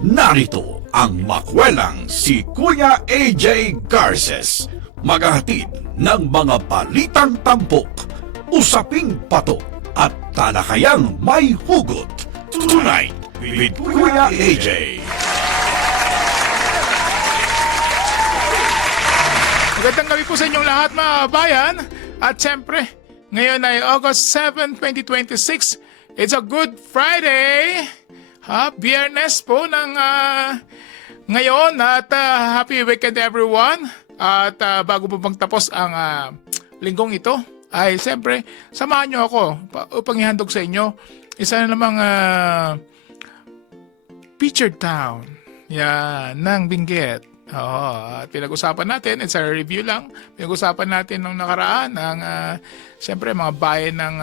Narito ang makwelang si Kuya AJ Garces, maghahatid ng mga balitang tampok, usaping patok at talakayang may hugot. Tonight with Kuya AJ. Magandang gabi po sa inyong lahat mga bayan. At siyempre, ngayon ay August 7, 2026. It's a Good Friday. Biyernes po ng ngayon at happy weekend everyone. At bago po bang tapos ang linggong ito, ay siyempre, samahan nyo ako upang ihandog sa inyo isa na namang featured town ng Benguet. At pinag-usapan natin, it's a review lang, pinag-usapan natin nung nakaraan ang siyempre mga bayan ng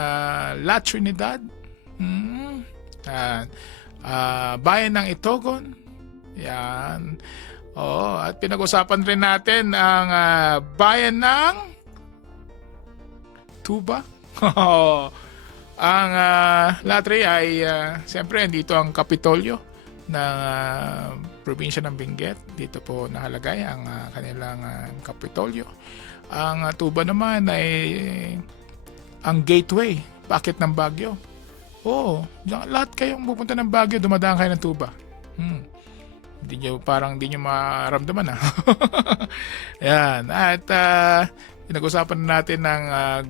La Trinidad, bayan ng Itogon, yan. At pinag-usapan rin natin ang bayan ng Tuba. Ang Latri ay siyempre dito ang Kapitolyo ng probinsya ng Benguet. Dito po nakalagay ang kanilang Kapitolyo. Ang Tuba naman ay ang gateway, packet ng Baguio. Lahat kayong pupunta ng Baguio, dumadaan kayo ng Tuba. Hindi nyo maramdaman Yan. At pinag-usapan natin ng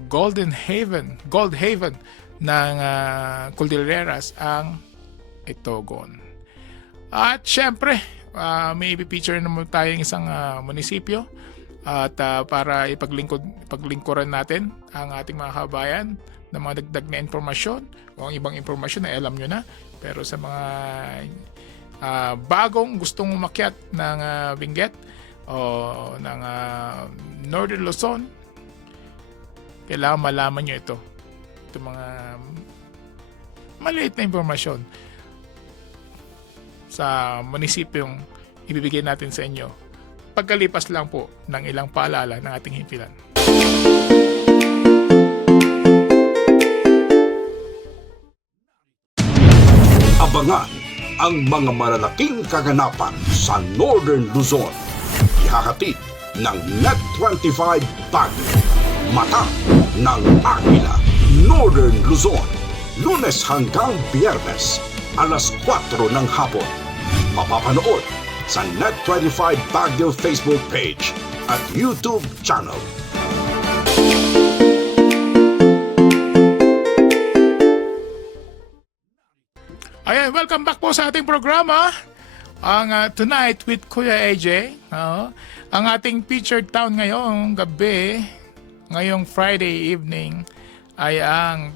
Gold Haven ng Cordilleras, ang Itogon. At syempre, may ipipicture naman tayong isang munisipyo at para ipaglingkuran natin ang ating mga kabayan ng mga dagdag na impormasyon o ang ibang impormasyon na alam nyo na. Pero sa mga bagong gustong umakyat ng Benguet o ng Northern Luzon, kailangan malaman nyo ito. Ito mga maliit na impormasyon sa munisipyong ibibigay natin sa inyo pagkalipas lang po ng ilang paalala ng ating himpilan. Abangan ang mga malalaking kaganapan sa Northern Luzon. Ihahatid ng Net25 Baguio. Mata ng Agila. Northern Luzon. Lunes hanggang Biyernes, alas 4 ng hapon. Mapapanood sa Net25 Baguio Facebook page at YouTube channel. Ayan, welcome back po sa ating programa, ang Tonight with Kuya AJ. Ang ating featured town ngayong gabi, ngayong Friday evening, ay ang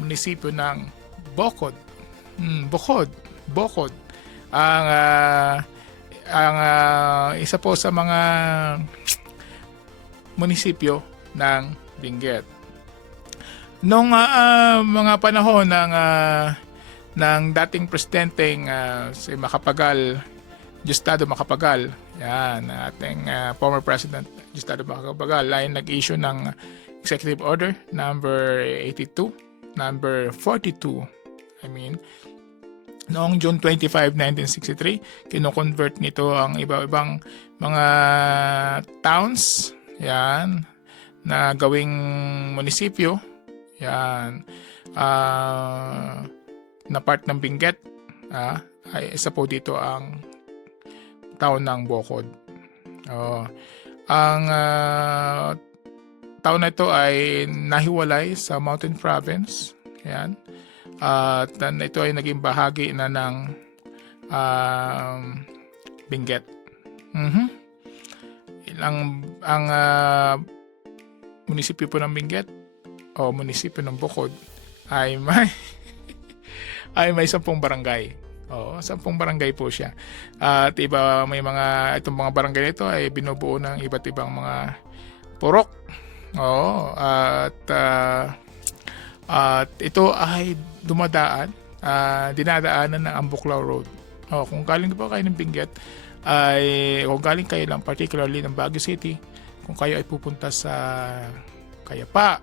munisipyo ng Bocod. Bocod. Ang isa po sa mga munisipyo ng Benguet. Nung mga panahon ng dating presidenteng si Diosdado Macapagal, yan, ating former president Diosdado Macapagal, ay nag-issue ng Executive Order number 42, number 42, noong June 25, 1963, kino-convert nito ang iba-ibang mga towns, yan, na gawing munisipyo, yan, na part ng Benguet, ay isa po dito ang town ng Bocod. Ang town na ito ay nahiwalay sa Mountain Province, yan. At ito ay naging bahagi na ng Benguet. Ang munisipyo po ng Benguet o munisipyo ng Bocod ay may 10 barangay. 10 barangay po siya. At itong mga barangay nito ay binubuo ng iba't ibang mga purok. At ito ay dinadaanan ng Ambuclao Road. Kung galing po kayo ng Benguet, kung galing kayo lang particularly ng Baguio City, kung kayo ay pupunta sa Cayapa,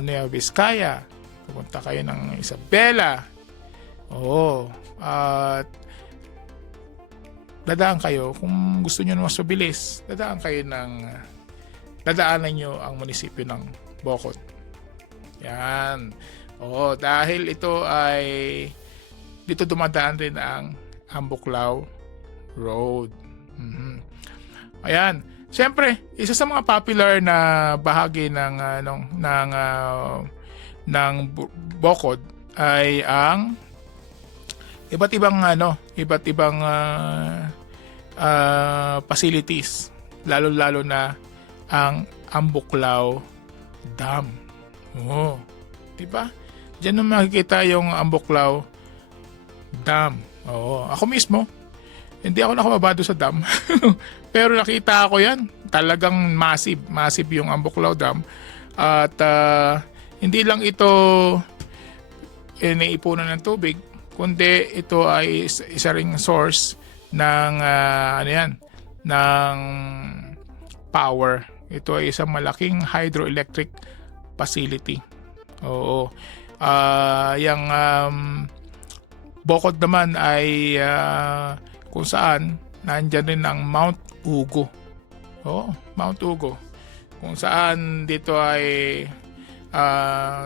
Nueva Vizcaya, pupunta kayo ng Isabela, at dadaan kayo, kung gusto nyo na mas mabilis, dadaanan nyo ang munisipyo ng Bocod. Yan. Oo, dahil ito ay dito dumadaan rin ang Ambuklaw Road. Ayan. Siyempre, isa sa mga popular na bahagi ng Bocod ay ang iba't ibang facilities, lalo na ang Ambuklaw Dam. Oh, 'di ba? Diyan mo makikita yung Ambuklaw Dam. Oo, ako mismo hindi ako nakababa doon sa dam. Pero nakita ko 'yan. Talagang massive yung Ambuklaw Dam. At hindi lang ito iniipunan ng tubig, kundi ito ay isa ring source ng ng power. Ito ay isang malaking hydroelectric facility. Oo. Yung Bocod naman ay kung saan nandyan rin ang Mount Ugo. Oo, Mount Ugo. Kung saan dito ay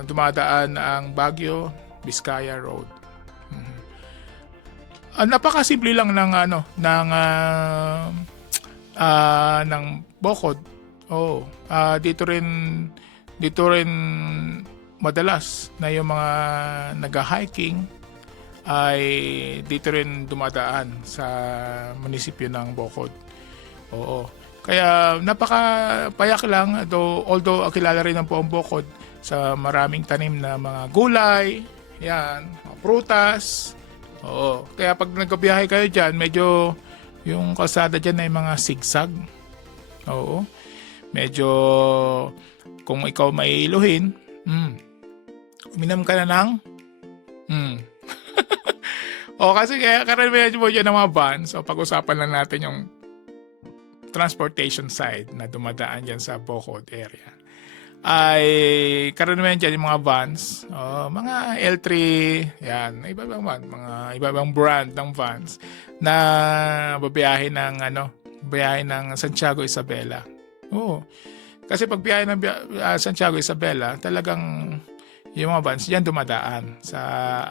dumadaan ang Baguio Vizcaya Road. Napakasimple lang ng Bocod. Dito rin madalas na yung mga nag-hiking ay dito rin dumadaan sa munisipyo ng Bocod. Oo. Kaya napakapayak lang, although kilala rin ang buong Bocod sa maraming tanim na mga gulay, yan, mga prutas. Oo. Kaya pag nagbiyahe kayo dyan, medyo yung kalsada dyan ay mga sigsag. Oo. Medyo kung ikaw may iluhin, uminom ka na ng kasi kaya karamihan mo dyan ng mga vans. So pag-usapan lang natin yung transportation side na dumadaan dyan sa Bocod area. Ay karamihan dyan yung mga vans, mga L3, yan, iba-ibang brand ng vans na babiyahe ng Santiago Isabela. Oo. Kasi pag biyahe ng Santiago Isabela, talagang yung mga vans diyan dumadaan sa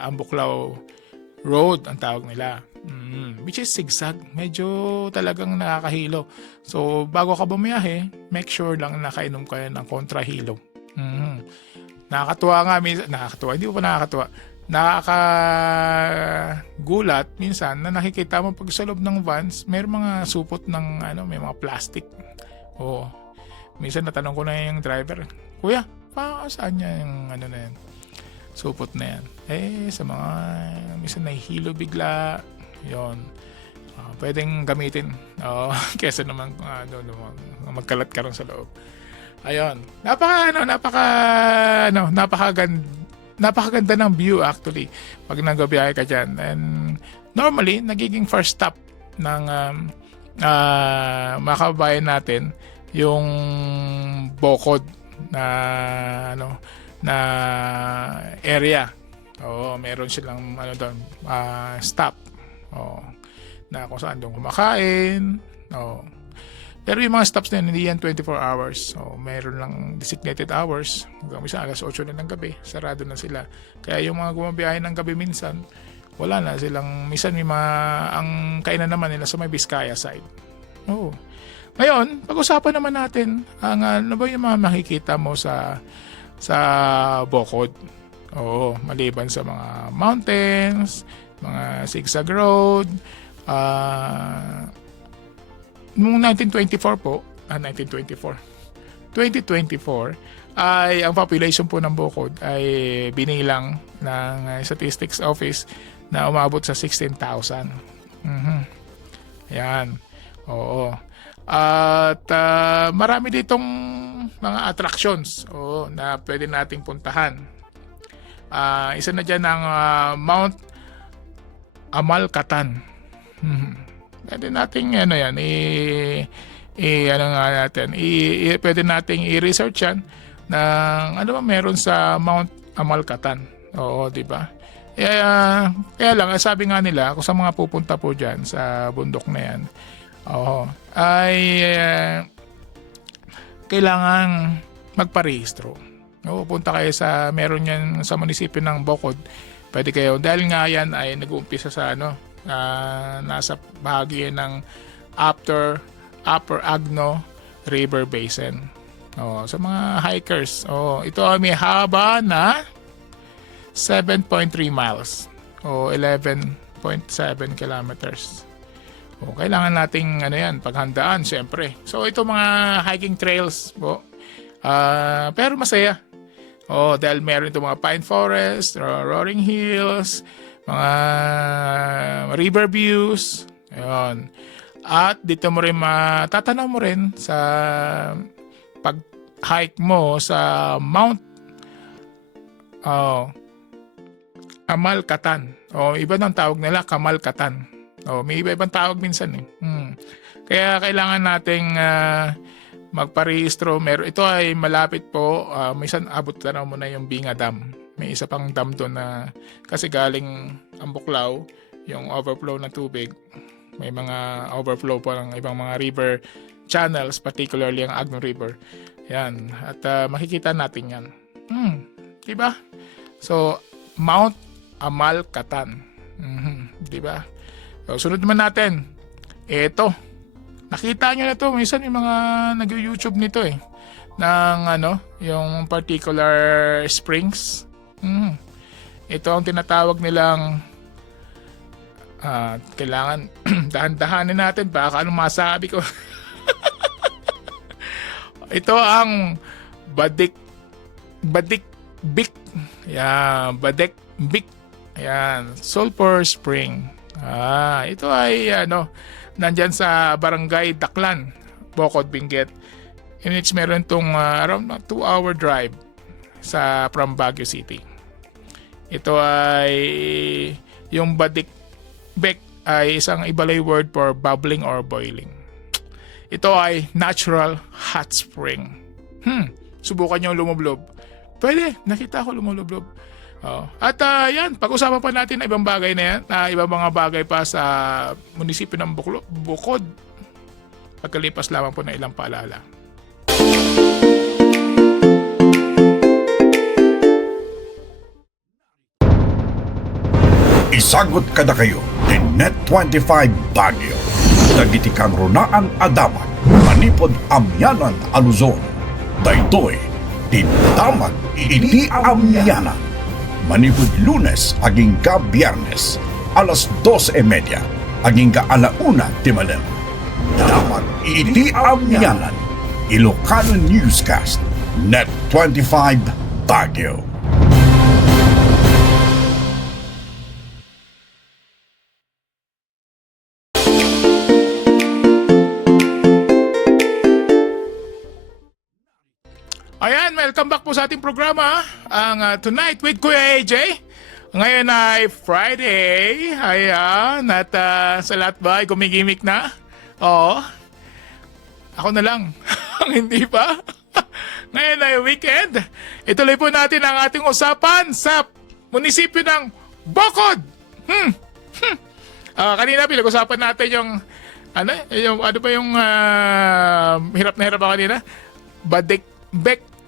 Ambuklaw Road ang tawag nila. Which is zigzag. Medyo talagang nakakahilo. So, bago ka bumiyahe, make sure lang nakainom kayo ng kontrahilo. Nakakatuwa nga minsan. Hindi pa nakakatuwa. Nakakagulat minsan na nakikita mo pag sa loob ng vans, may mga supot ng may mga plastic. Oo. Minsan natanong ko na yung driver, "Kuya, saan niya yung na yan? Supot na yan." Sa mga minsan nahihilo bigla. Yon. Pwedeng gamitin. Kesa naman magkalat ka rin sa loob. Ayun. Napakaganda ng view actually pag nagbiyahe ka dyan. And normally, nagiging first stop ng mga kababayan natin yung Bocod na area. Meron silang doon stop. Na kung saan doon kumakain. Pero yung mga stops na yun, hindi yan 24 hours. Meron lang designated hours. Hanggang minsan alas 8 na ng gabi, sarado na sila. Kaya yung mga gumabiyahe ng gabi minsan, wala na silang, minsan may ang kainan naman nila sa may Vizcaya side. Ngayon, pag-usapan naman natin ang ano ba yung mga makikita mo sa Bocod. Maliban sa mga mountains, mga zigzag road. Noong 2024 ay ang population po ng Bocod ay binilang ng Statistics Office na umabot sa 16,000. Yan. At marami ditong mga attractions na pwede nating puntahan. Isa na dyan ang Mount Amalcatan. Pwede nating pwede nating i-research yan ng ano ba meron sa Mount Amalcatan. Di ba? Kaya lang, sabi nga nila, kung sa mga pupunta po dyan sa bundok na yan, ay kailangan magparehistro. Punta kayo sa, meron yan sa munisipyo ng Bocod. Pwede kayo, dahil nga yan ay nag-uumpisa sa nasa bahagi ng Upper Agno River Basin. Sa mga hikers, ito ay may haba na 7.3 miles o 11.7 kilometers. Kailangan nating paghandaan siyempre. So ito mga hiking trails po. Pero masaya. Dahil meron itong mga pine forest, rolling hills, mga river views. Ayun. At dito mo rin matatanaw mo rin sa pag-hike mo sa Mount Kamalkatan. Iba ng tawag nila, Kamalkatan. May iba-ibang tawag minsan eh. Kaya kailangan nating magparehistro. Ito ay malapit po. Minsan abot na mo na yung Binga Dam. May isa pang dam doon na kasi galing ang Buklaw, yung overflow ng tubig. May mga overflow po ng ibang mga river channels, particularly ang Agno River. Yan. At makikita natin yan. Diba? So, Mount Amalkatan. Diba? So, sunod naman natin. Ito. Nakita nyo na to. Minsan yung mga nag-YouTube nito eh. Ng yung particular springs. Ito ang tinatawag nilang kailangan dahan-dahanin natin. Baka anong masabi ko. Ito ang Badek Bik. Yan. Badek Bik. Yan. Sulphur Spring. Ito ay nandyan sa Barangay Daklan, Bocod, Benguet. In which meron itong around 2-hour drive from Baguio City. Ito ay yung Badikbek ay isang Ibalay word for bubbling or boiling. Ito ay natural hot spring. Subukan nyo lumublob. Pwede, nakita ko lumublob. At yan, pag-usapan pa natin ibang bagay na yan, ibang mga bagay pa sa munisipyo ng Bukod. Pagkalipas lamang po na ilang paalala. Isagot kada kayo ni Net25 Baguio. Dagiti kang runaan adaman, manipod amyanan aluzon. Daytoy, tindaman iti amyanan. Manipod Lunes aging ka Biyernes, alas 12:30 aging ka alauna timalim. Dapat iti amyanan. Ilocano Newscast, Net25 Baguio. Ayan, welcome back po sa ating programa, ang Tonight with Kuya AJ. Ngayon ay Friday. Ayan, at sa lahat ba ay gumigimik na? Oo. Ako na lang. Hindi pa? Ngayon ay weekend. Ituloy po natin ang ating usapan sa munisipyo ng Bocod. Kanina pinag-usapan natin yung ano ba yung hirap na hirap ako kanina? Badikbek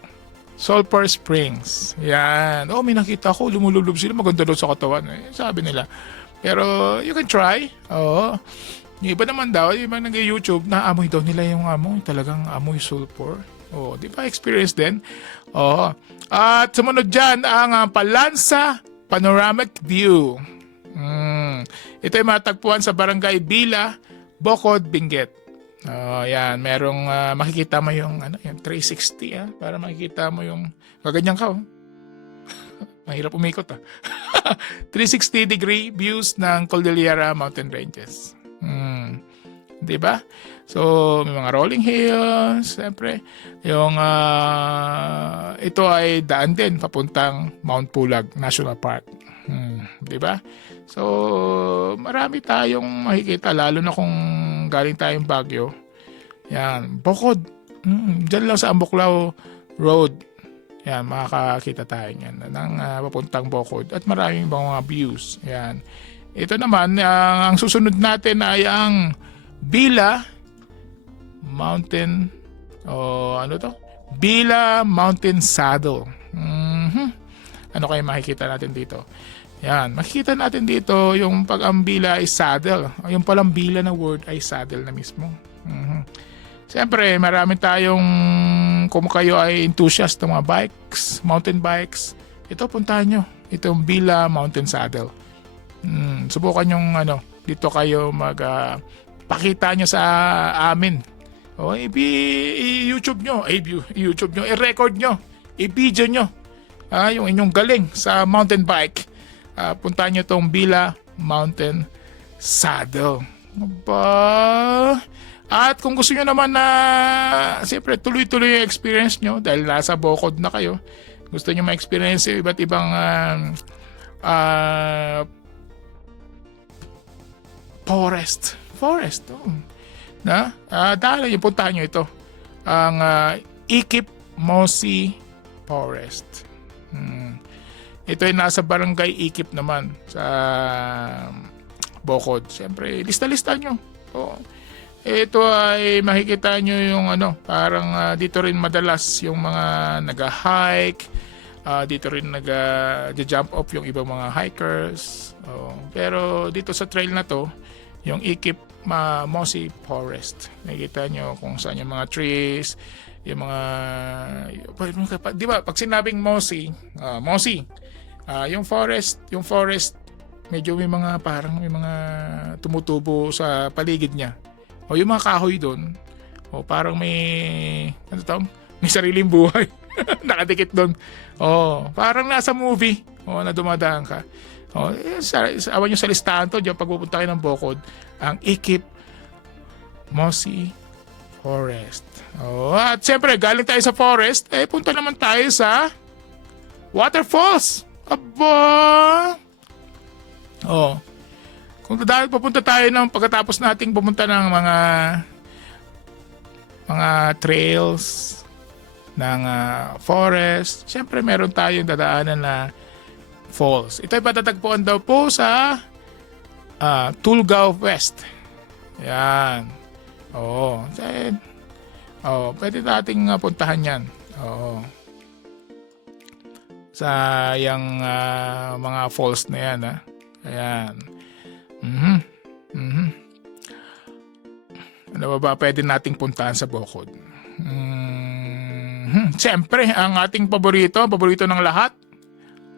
Sulphur Springs. Yan. May nakita ko. Lumulublob sila. Maganda daw sa katawan. Sabi nila. Pero you can try. Yung iba naman daw, yung iba nag-YouTube, naamoy daw nila yung amoy. Talagang amoy sulphur. Di ba? Experience din. At sumunod dyan, ang Palansa Panoramic View. Ito ay matagpuan sa Barangay Bila, Bocod, Benguet. Yan, merong makikita mo yung 360 para makikita mo yung kaganyan ka. Mahirap umikot 360 degree views ng Cordillera Mountain Ranges. 'Di ba? So, may mga rolling hills, siyempre. Yung ito ay daan din papuntang Mount Pulag National Park. 'Di ba? So, marami tayong makikita lalo na kung galing tayong Baguio. Yan, Bocod. Diyan lang sa Ambuklao Road. Yan, makakakita tayo niyan ng papuntang Bocod at maraming ibang mga views. Yan. Ito naman, ang susunod natin ay ang Bila Mountain Bila Mountain Saddle. Ano kayo makikita natin dito? Yan, makikita natin dito yung pag ang bila ay saddle. Yung palang bila na word ay saddle na mismo. Siyempre, marami tayong, kung kayo ay enthusiast ng mga bikes, mountain bikes, ito puntahan nyo. Itong Bila Mountain Saddle. Subukan yung dito kayo pakita nyo sa amin. O, i-YouTube nyo, i-record nyo, i-video nyo. Yung inyong galing sa mountain bike. Puntahan nyo itong Bila Mountain Saddle. Aba... At kung gusto nyo naman na siyempre tuloy-tuloy yung experience nyo dahil nasa Bocod na kayo, gusto nyo ma-experience yung iba't ibang forest. Dahil yung puntahan nyo ito, ang Ikip Mosi Forest. Ito ay nasa barangay Ikip naman sa Bocod. Siyempre, lista-lista nyo. Ito ay makikita nyo yung parang dito rin madalas yung mga nag-hike, dito rin nag-jump off yung ibang mga hikers. Pero dito sa trail na to, yung Ikip Mosi Forest, makikita nyo kung saan yung mga trees, yung mga, di ba, pag sinabing Mosi, yung forest, medyo may mga tumutubo sa paligid niya. O yung mga kahoy doon, parang may sariling buhay. Nakadikit doon. Parang nasa movie. Na dumadaan ka. Awan nyo sa listahan to, diyan pagpupunta kayo ng Bocod, ang Ikip Mosi Forest. At siyempre, galing tayo sa forest, punta naman tayo sa waterfalls. Aba! Kung dahil papunta tayo pagkatapos nating pumunta ng mga trails ng forest, syempre meron tayong dadaanan na falls. Ito ay patatagpuan daw po sa Tulgao West. Yan. Pwede nating puntahan yan. Sa yung mga falls na yan. Ayan. Ano ba pwede nating puntahan sa Bocod? Siyempre, ang ating paborito ng lahat,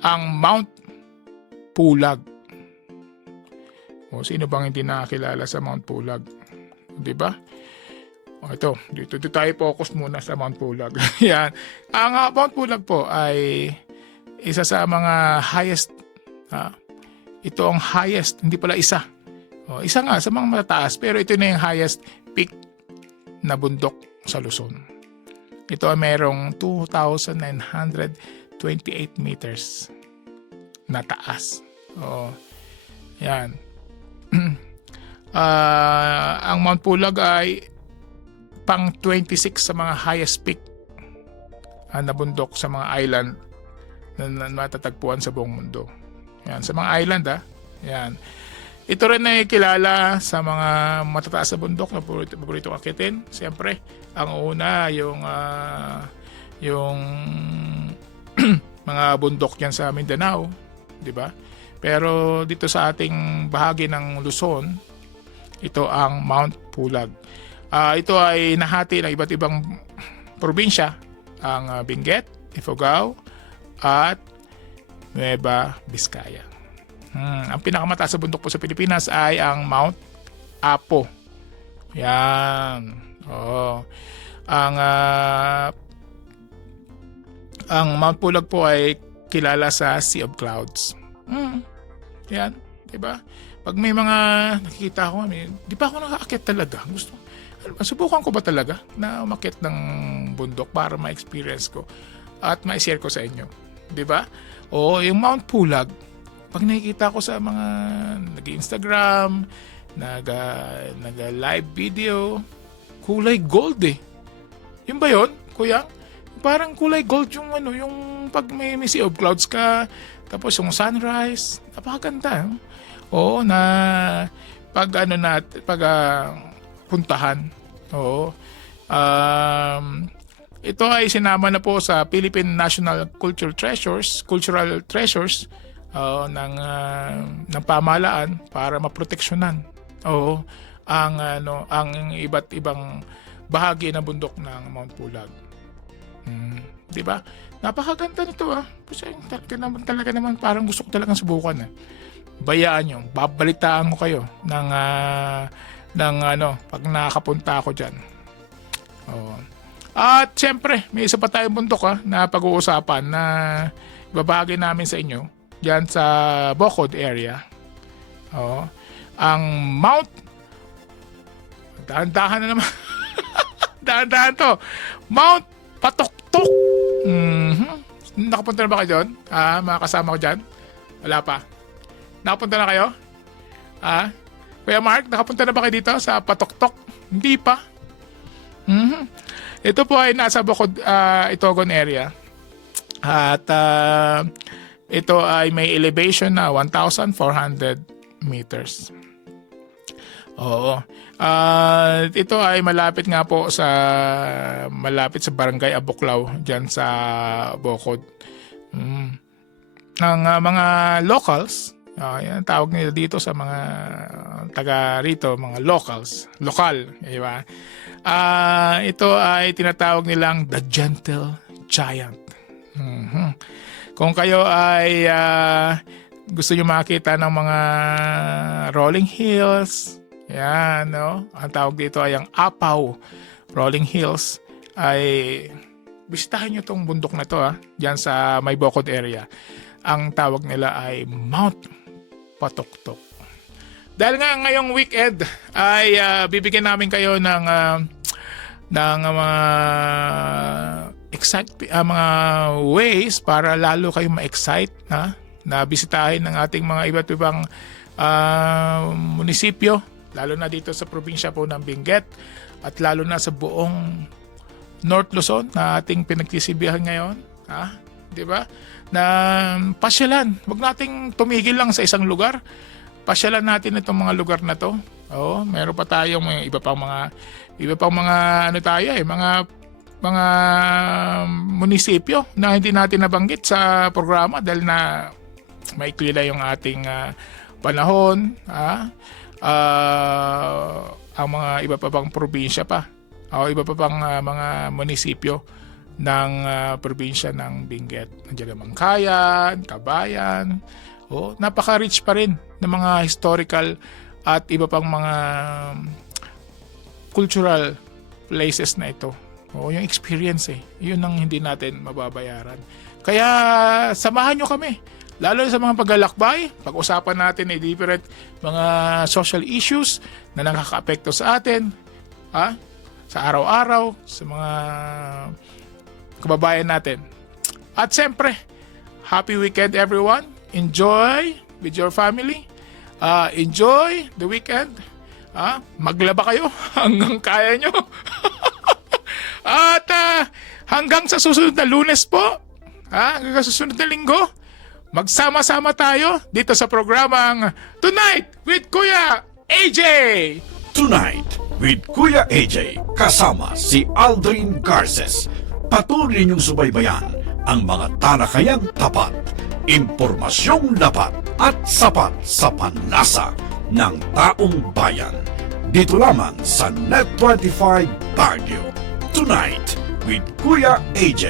ang Mount Pulag. Sino bang hindi nakakilala sa Mount Pulag? Di ba? Dito tayo focus muna sa Mount Pulag. Yan. Ang Mount Pulag po ay isa sa mga highest ito ang highest, hindi pala isa. Isa nga sa mga matataas, pero ito na yung highest peak na bundok sa Luzon. Ito ay merong 2,928 meters na taas. Yan. Ang Mount Pulag ay pang 26 sa mga highest peak na bundok sa mga island na matatagpuan sa buong mundo. Yan, sa mga island Yan. Ito rin ay kilala sa mga matataas na bundok na paborito akitin. Siyempre, ang una yung mga bundok yan sa Mindanao, di ba? Pero dito sa ating bahagi ng Luzon, ito ang Mount Pulag. Ito ay nahati ng iba't ibang probinsya, ang Benguet, Ifugao, at Nueva Vizcaya. Ang pinakamataas na bundok po sa Pilipinas ay ang Mount Apo. Yan. Ang Mount Pulag po ay kilala sa Sea of Clouds. Yan, 'di ba? Pag may mga nakikita ko, di pa ako nakaakyat talaga. Subukan ko ba talaga na umakyat ng bundok para ma-experience ko at ma-share ko sa inyo, 'di ba? Yung Mount Pulag, pag nakikita ko sa mga nag-Instagram, nag-live video, kulay gold Yun ba yun, kuya? parang kulay gold yung ano, yung pag may sea of clouds ka, tapos yung sunrise, napakaganda. Oo, na pag ano puntahan. Oo. Ito ay sinama na po sa Philippine National Cultural Treasures ng pamahalaan para maproteksyonan. Oo, ang iba't ibang bahagi ng bundok ng Mount Pulag. 'Di ba? Napakaganda nito Kasi talaga naman parang gusto ko talagang subukan Bayaan nyo, babalitaan ko kayo ng pag nakakapunta ako diyan. Oo. At siyempre, may isa pa tayong bundok na pag-uusapan na ibabahagi namin sa inyo diyan sa Bocod area. Oo. Ang Mount dahan-dahan na naman. Dahan-dahan to. Mount Patoktok. Nakapunta na ba kayo doon? Mga kasama ko dyan? Wala pa. Nakapunta na kayo? Kuya Mark, nakapunta na ba kayo dito sa Patoktok? Hindi pa. Ito po ay nasa Bocod, Itogon area. At ito ay may elevation na 1,400 meters. Oo. Ito ay malapit nga po sa Barangay Abuklaw diyan sa Bocod. Ng mga locals, yan tawag nila dito sa mga taga rito, mga lokal, di ba? Ito ay tinatawag nilang The Gentle Giant. Kung kayo ay gusto nyo makita ng mga rolling hills, yan, no? Ang tawag dito ay ang Apaw Rolling Hills, ay bisitahin nyo tong bundok na to dyan sa may Bocod area. Ang tawag nila ay Mount Patoktok. Dahil nga ngayong weekend ay bibigyan namin kayo ng mga mga ways para lalo kayong ma-excite na bisitahin ng ating mga iba't ibang munisipyo, lalo na dito sa probinsya po ng Benguet at lalo na sa buong North Luzon na ating pinagtisibihan ngayon, 'di ba? Na pasyalan, wag nating tumigil lang sa isang lugar. Pasyalan natin itong mga lugar na 'to. Oo, meron pa tayong iba pang mga mga munisipyo na hindi natin nabanggit sa programa dahil na maikli na yung ating panahon, ang mga iba pa pang probinsya pa o iba pa pang mga munisipyo ng probinsya ng Benguet. Nandiyan ang Mangkayan, Kabayan. Napaka-rich pa rin ng mga historical at iba pang mga cultural places na ito. Yung experience yun ang hindi natin mababayaran. Kaya samahan nyo kami. Lalo sa mga paglalakbay, pag-usapan natin different mga social issues na nakaka-apekto sa atin, sa araw-araw, sa mga kababayan natin. At siyempre, happy weekend everyone. Enjoy with your family. Enjoy the weekend. Maglaba kayo hanggang kaya nyo. At hanggang sa susunod na Lunes po, hanggang sa susunod na Linggo, magsama-sama tayo dito sa programang Tonight with Kuya AJ. Tonight with Kuya AJ kasama si Aldrin Garces. Patuloy niyong subaybayan ang mga talakayang tapat, impormasyong lapat at sapat sa panlasa ng taong bayan. Dito lamang sa Net25 Baguio. Tonight with Kuya AJ.